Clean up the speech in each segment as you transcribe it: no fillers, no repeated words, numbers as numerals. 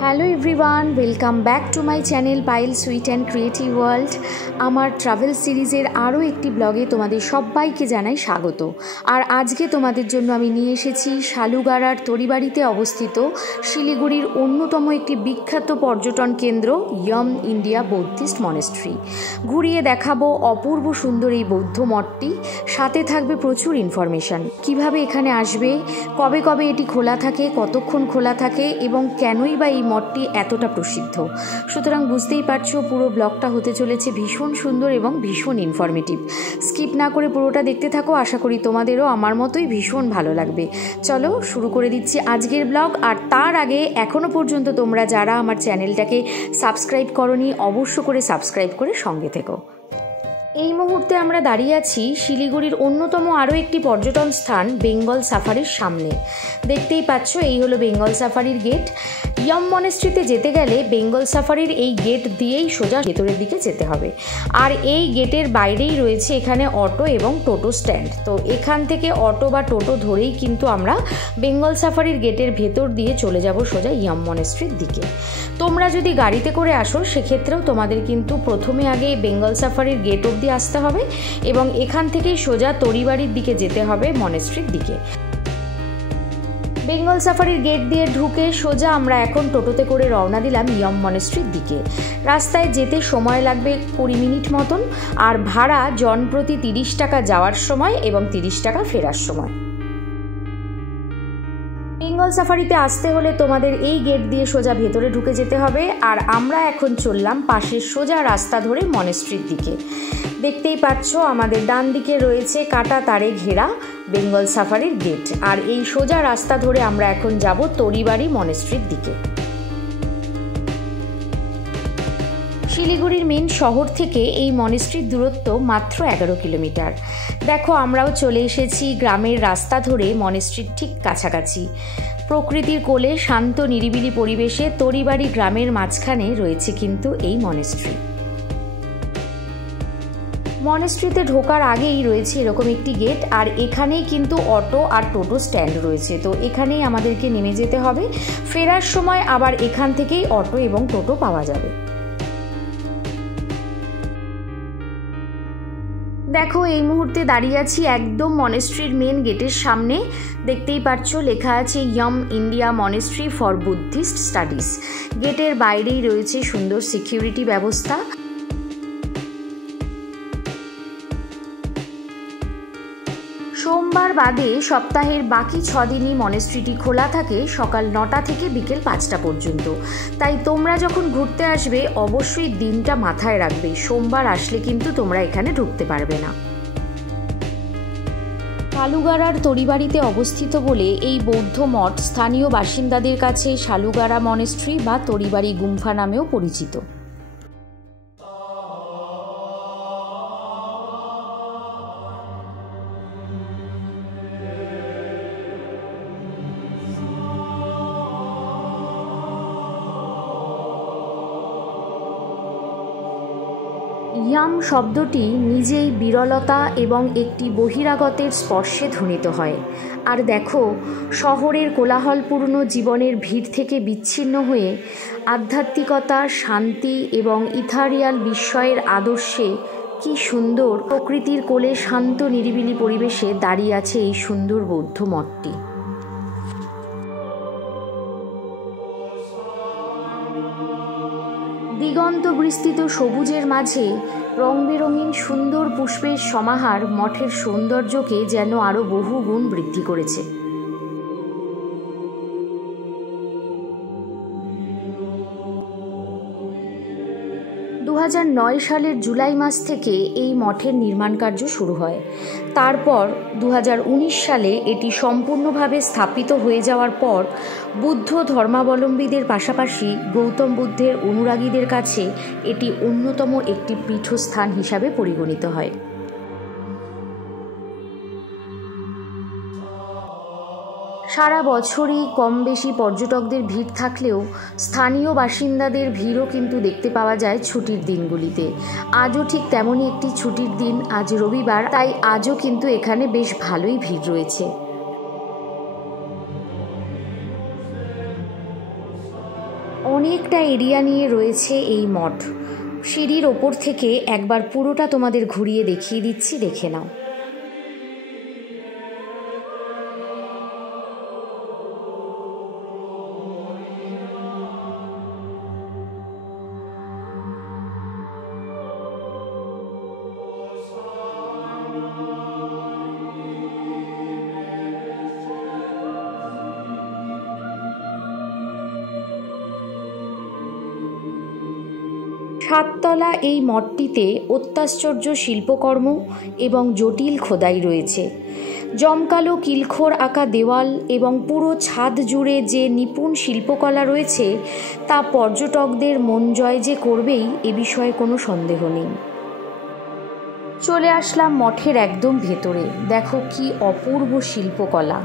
Hello everyone, welcome back to my channel Payel sweet and creative world. আমার travel সিরিজের আরও একটি ব্লগে তোমাদের সবাইকে জানাই স্বাগত। আর আজকে তোমাদের জন্য আমি নিয়ে এসেছি শালুগাড়ার তরিবাড়িতে অবস্থিত শিলিগুড়ির অন্যতম একটি বিখ্যাত পর্যটন কেন্দ্র ইয়ম ইন্ডিয়া বৌদ্ধিস্ট মনেস্ট্রি। ঘুরিয়ে দেখাবো অপূর্ব সুন্দর এই বৌদ্ধ মঠটি, সাথে থাকবে প্রচুর ইনফরমেশান, কিভাবে এখানে আসবে, কবে কবে এটি খোলা থাকে, কতক্ষণ খোলা থাকে এবং কেনই বা এই মঠটি এতটা প্রসিদ্ধ। সুতরাং বুঝতেই পারছো পুরো ব্লগটা হতে চলেছে ভীষণ সুন্দর এবং ভীষণ ইনফরমেটিভ। স্কিপ না করে পুরোটা দেখতে থাকো, আশা করি তোমাদেরও আমার মতোই ভীষণ ভালো লাগবে। চলো শুরু করে দিচ্ছি আজকের ব্লগ। আর তার আগে এখনও পর্যন্ত তোমরা যারা আমার চ্যানেলটাকে সাবস্ক্রাইব করোনি, অবশ্য করে সাবস্ক্রাইব করে সঙ্গে থেকো। এই মুহূর্তে আমরা দাঁড়িয়ে আছি শিলিগুড়ির অন্যতম আরও একটি পর্যটন স্থান বেঙ্গল সাফারির সামনে। দেখতেই পাচ্ছ এই হলো বেঙ্গল সাফারির গেট। ইয়ম মনেস্ট্রিতে যেতে গেলে বেঙ্গল সাফারির এই গেট দিয়েই সোজা ভেতরের দিকে যেতে হবে। আর এই গেটের বাইরেই রয়েছে এখানে অটো এবং টোটো স্ট্যান্ড। তো এখান থেকে অটো বা টোটো ধরেই কিন্তু আমরা বেঙ্গল সাফারির গেটের ভেতর দিয়ে চলে যাব সোজা ইয়ম মনেস্ট্রির দিকে। তোমরা যদি গাড়িতে করে আসো সেক্ষেত্রেও তোমাদের কিন্তু প্রথমে আগে বেঙ্গল সাফারির গেট অবধি আসতে হবে এবং এখান থেকেই সোজা তরিবাড়ির দিকে যেতে হবে মনেস্ট্রির দিকে। বেঙ্গল সাফারির গেট দিয়ে ঢুকে সোজা আমরা এখন টোটোতে করে রওনা দিলাম ইয়ম মনেস্ট্রির দিকে। রাস্তায় যেতে সময় লাগবে 20 মিনিট মতন, আর ভাড়া জনপ্রতি 30 টাকা যাওয়ার সময় এবং 30 টাকা ফেরার সময়। বেঙ্গল সাফারিতে আসতে হলে তোমাদের এই গেট দিয়ে সোজা ভেতরে ঢুকে যেতে হবে। আর আমরা এখন চললাম পাশের সোজা রাস্তা ধরে মনেস্ট্রির দিকে। দেখতেই পাচ্ছ আমাদের ডান দিকে রয়েছে কাটা তারে ঘেরা বেঙ্গল সাফারির গেট, আর এই সোজা রাস্তা ধরে আমরা এখন যাব তরিবাড়ি মনেস্ট্রির দিকে। শিলিগুড়ির মেন শহর থেকে এই মনেস্ট্রির দূরত্ব মাত্র 11 কিলোমিটার। দেখো আমরাও চলে এসেছি গ্রামের রাস্তা ধরে মনেস্ট্রির ঠিক কাছাকাছি। প্রকৃতির কোলে শান্ত নিরিবিলি পরিবেশে তরিবাড়ি গ্রামের মাঝখানে রয়েছে কিন্তু এই মনেস্ট্রি। মনেস্ট্রিতে ঢোকার আগেই রয়েছে এরকম একটি গেট, আর এখানেই কিন্তু অটো আর টোটো স্ট্যান্ড রয়েছে। তো এখানেই আমাদেরকে নেমে যেতে হবে। ফেরার সময় আবার এখান থেকেই অটো এবং টোটো পাওয়া যাবে। দেখো এই মুহূর্তে দাঁড়িয়ে আছি একদম মনেস্ট্রির মেন গেটের সামনে। দেখতেই পাচ্ছ লেখা আছে ইয়ম India monastery for Buddhist studies. গেটের বাইরেই রয়েছে সুন্দর সিকিউরিটি ব্যবস্থা। সোমবার বাদে সপ্তাহের বাকি 6 দিনই মনেস্ট্রিটি খোলা থাকে সকাল 9টা থেকে বিকেল 5টা পর্যন্ত। তাই তোমরা যখন ঘুরতে আসবে অবশ্যই দিনটা মাথায় রাখবে, সোমবার আসলে কিন্তু তোমরা এখানে ঢুকতে পারবে না। শালুগাড়ার তরিবাড়িতে অবস্থিত বলে এই বৌদ্ধ মঠ স্থানীয় বাসিন্দাদের কাছে শালুগাড়া মনেস্ট্রি বা তরিবাড়ি গুম্ফা নামেও পরিচিত। ইয়াম শব্দটি নিজেই বিরলতা এবং একটি বহিরাগতের স্পর্শে ধ্বনিত হয়। আর দেখো শহরের কোলাহলপূর্ণ জীবনের ভিড় থেকে বিচ্ছিন্ন হয়ে আধ্যাত্মিকতা, শান্তি এবং ইথারিয়াল বিস্ময়ের আদর্শে কি সুন্দর প্রকৃতির কোলে শান্ত নিরিবিলি পরিবেশে দাঁড়িয়ে আছে এই সুন্দর বৌদ্ধ মঠটি। দিগন্ত বিস্তৃত সবুজের মাঝে রং বেরঙিন সুন্দর পুষ্পের সমাহার মঠের সৌন্দর্যকে যেন আরও বহু গুণ বৃদ্ধি করেছে। 2009 সালের জুলাই মাস থেকে এই মঠের নির্মাণ কার্য শুরু হয়। তারপর 2019 সালে এটি সম্পূর্ণভাবে স্থাপিত হয়ে যাওয়ার পর বুদ্ধ ধর্মাবলম্বীদের পাশাপাশি গৌতম বুদ্ধের অনুরাগীদের কাছে এটি অন্যতম একটি পীঠস্থান হিসাবে পরিগণিত হয়। সারা বছরই কম বেশি পর্যটকদের ভিড় থাকলেও স্থানীয় বাসিন্দাদের ভিড়ও কিন্তু দেখতে পাওয়া যায় ছুটির দিনগুলিতে। আজও ঠিক তেমনই একটি ছুটির দিন, আজ রবিবার, তাই আজও কিন্তু এখানে বেশ ভালোই ভিড় রয়েছে। অনেকটা এরিয়া নিয়ে রয়েছে এই মঠ। সিঁড়ির ওপর থেকে একবার পুরোটা তোমাদের ঘুরিয়ে দেখিয়ে দিচ্ছি, দেখে নাও। সাততলা এই মঠটিতে অত্যাশ্চর্য শিল্পকর্ম এবং জটিল খোদাই রয়েছে। জমকালো কিলখোর আঁকা দেওয়াল এবং পুরো ছাদ জুড়ে যে নিপুণ শিল্পকলা রয়েছে তা পর্যটকদের মন জয় যে করবেই এ বিষয়ে কোনো সন্দেহ নেই। চলে আসলাম মঠের একদম ভেতরে। দেখো কি অপূর্ব শিল্পকলা।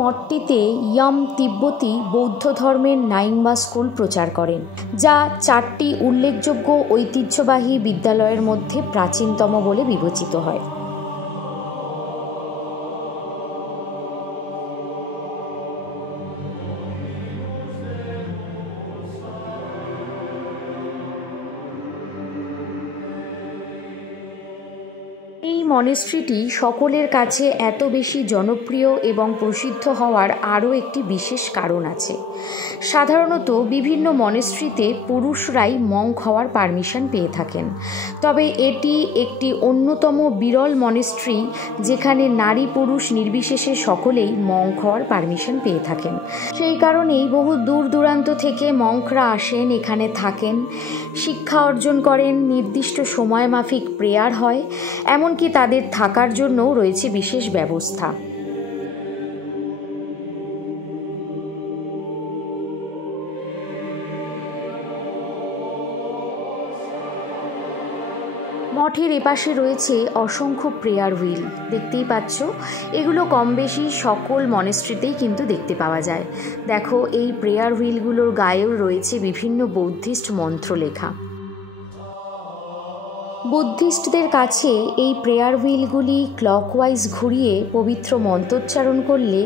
মঠটিতে ইয়াম তিব্বতী বৌদ্ধ ধর্মের নাইংমা স্কুল প্রচার করেন, যা 4টি উল্লেখযোগ্য ঐতিহ্যবাহী বিদ্যালয়ের মধ্যে প্রাচীনতম বলে বিবেচিত হয়। এই মনেস্ট্রিটি সকলের কাছে এত বেশি জনপ্রিয় এবং প্রসিদ্ধ হওয়ার আরও একটি বিশেষ কারণ আছে। সাধারণত বিভিন্ন মনেস্ট্রিতে পুরুষরাই মঙ্ক হওয়ার পারমিশন পেয়ে থাকেন, তবে এটি একটি অন্যতম বিরল মনেস্ট্রি যেখানে নারী পুরুষ নির্বিশেষে সকলেই মঙ্ক হওয়ার পারমিশন পেয়ে থাকেন। সেই কারণেই বহু দূর দূরান্ত থেকে মঙ্করা আসেন, এখানে থাকেন, শিক্ষা অর্জন করেন, নির্দিষ্ট সময় মাফিক প্রেয়ার হয়, এমনকি তাদের থাকার জন্যও রয়েছে বিশেষ ব্যবস্থা। মঠের এপাশে রয়েছে অসংখ্য প্রেয়ার হুইল, দেখতেই পাচ্ছ। এগুলো কম বেশি সকল মনেস্ট্রিতেই কিন্তু দেখতে পাওয়া যায়। দেখো এই প্রেয়ার হুইলগুলোর গায়েও রয়েছে বিভিন্ন বৌদ্ধিস্ট মন্ত্র লেখা। বুদ্ধিস্টদের কাছে এই প্রেয়ার হুইলগুলি ক্লকওয়াইজ ঘুরিয়ে পবিত্র মন্ত্রোচ্চারণ করলে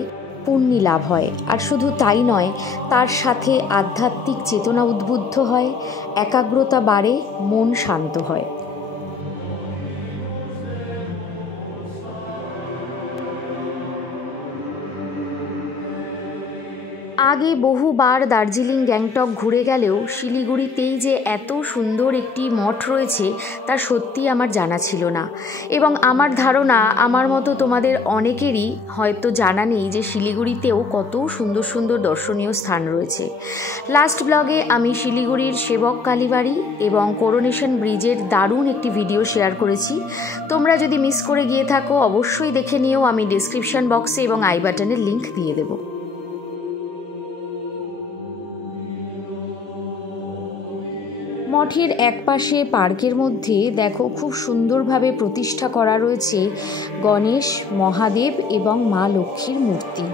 পুণ্যি লাভ হয়। আর শুধু তাই নয়, তার সাথে আধ্যাত্মিক চেতনা উদ্বুদ্ধ হয়, একাগ্রতা বাড়ে, মন শান্ত হয়। আগে বহুবার দার্জিলিং গ্যাংটক ঘুরে গেলেও শিলিগুড়িতেই যে এত সুন্দর একটি মঠ রয়েছে তা সত্যি আমার জানা ছিল না, এবং আমার ধারণা আমার মতো তোমাদের অনেকেরই হয়তো জানা নেই যে শিলিগুড়িতেও কত সুন্দর সুন্দর দর্শনীয় স্থান রয়েছে। লাস্ট ব্লগে আমি শিলিগুড়ির সেবক কালীবাড়ি এবং করোনেশন ব্রিজের দারুণ একটি ভিডিও শেয়ার করেছি। তোমরা যদি মিস করে গিয়ে থাকো অবশ্যই দেখে নিও, আমি ডেসক্রিপশন বক্সে এবং আই বাটনের লিঙ্ক দিয়ে দেবো। মঠের একপাশে পার্কের মধ্যে দেখো খুব সুন্দরভাবে প্রতিষ্ঠা করা রয়েছে গণেশ, মহাদেব এবং মা লক্ষ্মীর মূর্তি।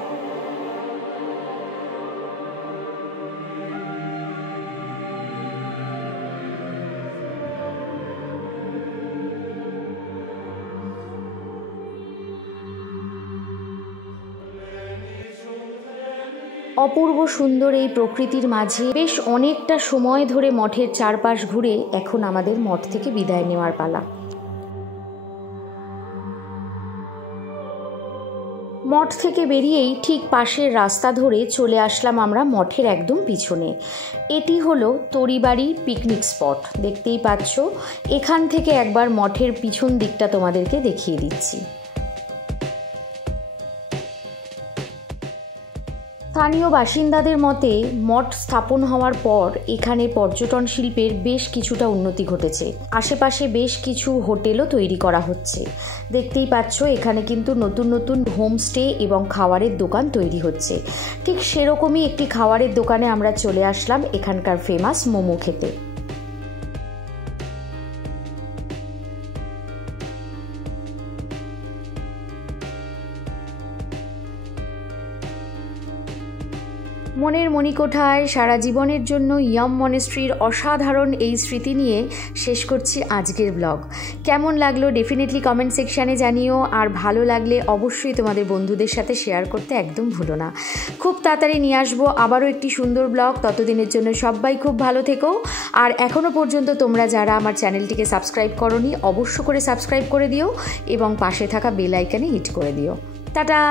অপূর্ব সুন্দর এই প্রকৃতির মাঝে বেশ অনেকটা সময় ধরে মঠের চারপাশ ঘুরে এখন আমাদের মঠ থেকে বিদায় নেওয়ার পালা। মঠ থেকে বেরিয়েই ঠিক পাশের রাস্তা ধরে চলে আসলাম আমরা মঠের একদম পিছনে। এটি হলো তরিবাড়ি পিকনিক স্পট, দেখতেই পাচ্ছ। এখান থেকে একবার মঠের পিছন দিকটা তোমাদেরকে দেখিয়ে দিচ্ছি। স্থানীয় বাসিন্দাদের মতে মঠ স্থাপন হওয়ার পর এখানে পর্যটন শিল্পের বেশ কিছুটা উন্নতি ঘটেছে। আশেপাশে বেশ কিছু হোটেলও তৈরি করা হচ্ছে। দেখতেই পাচ্ছ এখানে কিন্তু নতুন নতুন হোমস্টে এবং খাবারের দোকান তৈরি হচ্ছে। ঠিক সেরকমই একটি খাবারের দোকানে আমরা চলে আসলাম এখানকার ফেমাস মোমো খেতে। মনের মণিকোঠায় সারা জীবনের জন্য ইয়াম মনেস্ট্রির অসাধারণ এই স্মৃতি নিয়ে শেষ করছি আজকের ব্লগ। কেমন লাগলো ডেফিনেটলি কমেন্ট সেকশানে জানিও, আর ভালো লাগলে অবশ্যই তোমাদের বন্ধুদের সাথে শেয়ার করতে একদম ভুলো না। খুব তাড়াতাড়ি নিয়ে আসবো আবারও একটি সুন্দর ব্লগ। ততদিনের জন্য সবাই খুব ভালো থেকো। আর এখনও পর্যন্ত তোমরা যারা আমার চ্যানেলটিকে সাবস্ক্রাইব করোনি অবশ্য করে সাবস্ক্রাইব করে দিও এবং পাশে থাকা বেল আইকনে হিট করে দিও। টাটা।